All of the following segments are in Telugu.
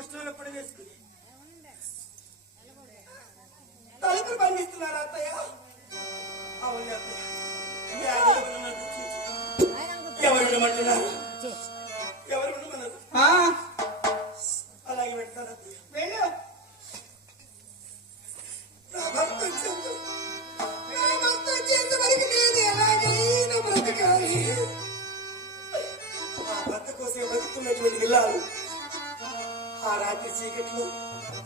కష్టంలో పడి వేసుకుని తలుపులు బంధిస్తున్నారు అత్తయ్య అవును అత్తయ్య మీ ఆయన నన్ను చూసి ఎవరు వినమంటున్నారు ఆ రాత్రి చీకట్లు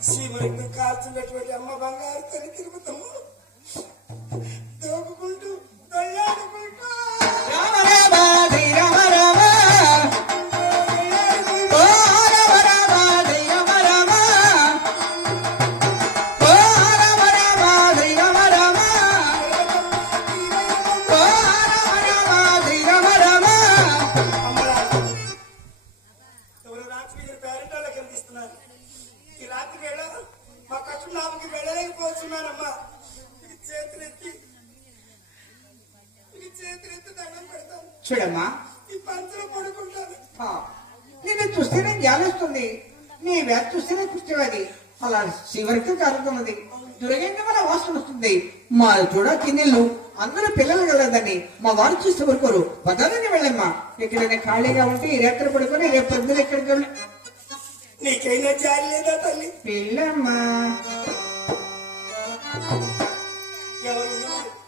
సీమ కాల్చున్నటువంటి అమ్మ బంగారు తల్లి తిరుగుతాము ఈ రాత్రి వేళ మా కష్టం నామకి వెళ్ళలేకపోతున్నానమ్మా. ఇది చేతులెత్తి ఇది చేతులెత్తి దండం చూడమ్మా. ఈ పంచలో పడుకుంటాను. ఆ, నిన్ను చూస్తేనే జ్ఞానిస్తుంది. నీ వేద చూస్తేనే కూర్చోవాలి అలా చివరికి కలుగుతున్నది దురగంగా మన వాసన వస్తుంది. మా చూడ కిన్నెళ్ళు అందరూ పిల్లలు కలదని మా వారు చూస్తే ఊరుకోరు. పదాలని వెళ్ళమ్మా. ఎక్కడైనా ఖాళీగా ఉంటే ఈ రాత్రి పడుకొని రేపు పొద్దున ఎక్కడికి వెళ్ళి నీకైనా జాలి లేదా తల్లి? వెళ్ళమ్మా. ఎవరు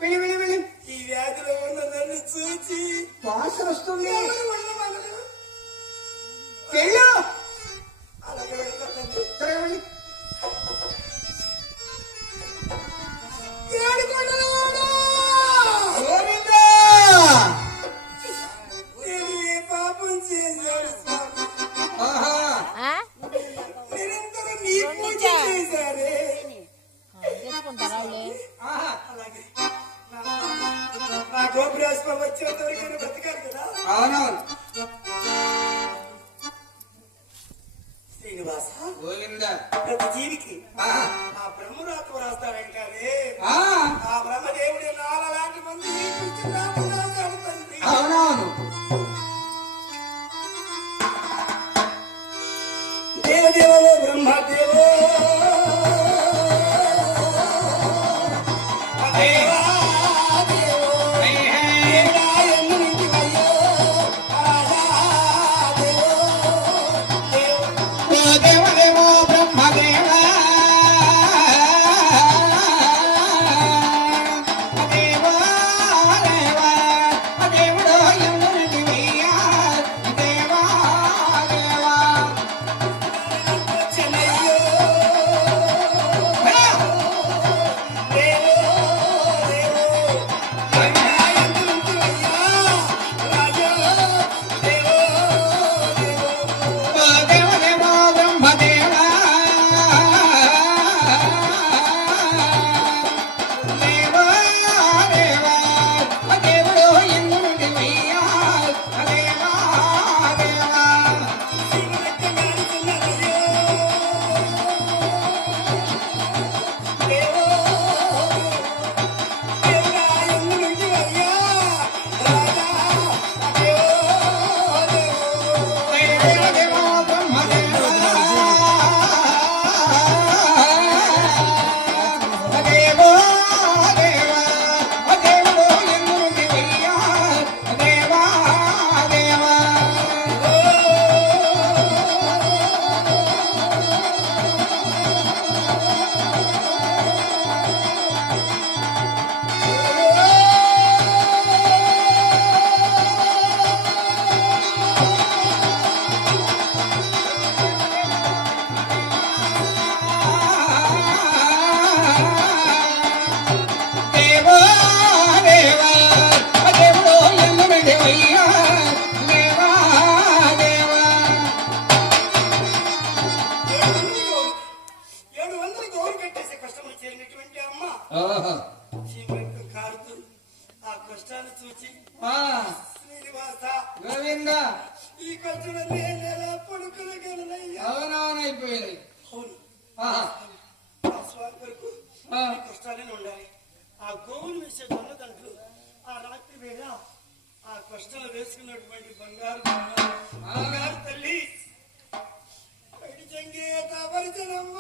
వెళ్ళి వెళ్ళి వెళ్ళి. ఈ వ్యాధిలో ఉన్న నన్ను చూచి. వాసన వస్తుంది. ఎవరు ఉండమనరు వెళ్ళు. తెచ్చుకుంటారా వాళ్ళే? నా- నా గోపురాశ్వ వచ్చినంత వరకు నేను బ్రతకాలి కదా? అవునవును. శ్రీనివాస గోవిందా. ప్రతి జీవికి ఆహా ఆ. బ్రహ్మరాత్మ బ్రహ్మదేవుడి నాలుగు మంది అవునవును. దేవదేవో బ్రహ్మదేవో. Hey. చీకట్లు ఆ. కష్టాన్ని చూచి శ్రీనివాస గోవింద. కష్టాలు నేనెలా అవును వరకు కష్టాలే ఉండాలి ఆ. గోవులు వేసే జొన్న ఆ. రాత్రి వేళ ఆ. కష్టాలు వేసుకున్నటువంటి బంగారు తల్లి జంగే తవరి జనమ్మ